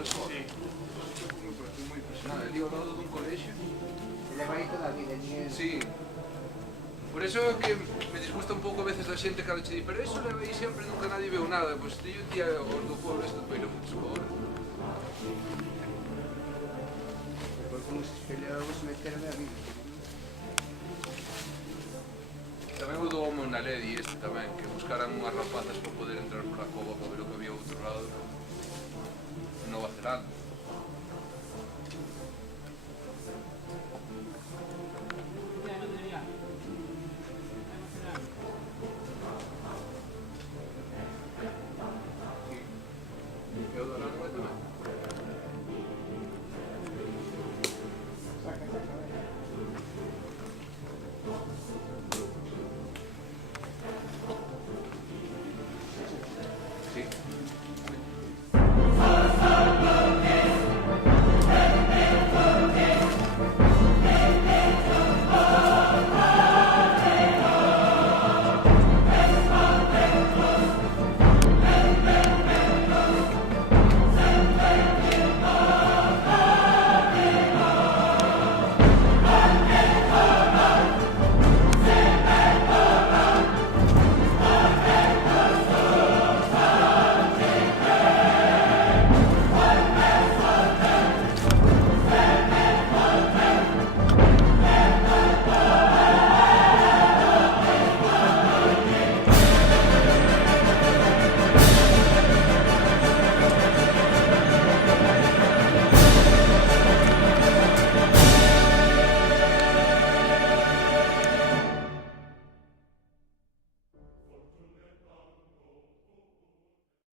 na escola. Sí. Moi impresionante. Ali ao lado dun colexio. Ele vai toda a vida, ni es... Sí. Por eso é que me disgusta un pouco a veces a xente que che di, pero eso leva aí sempre, nunca nadie veu nada. Pois ti un día os do pueblo esto para ir a escola. Porque como se espeleaba se meter na vida. Tamén o do Homo naledi este tamén, que buscaran unhas rapazas para poder entrar pola cova para ver o que había ao outro lado. En Nova Zelanda.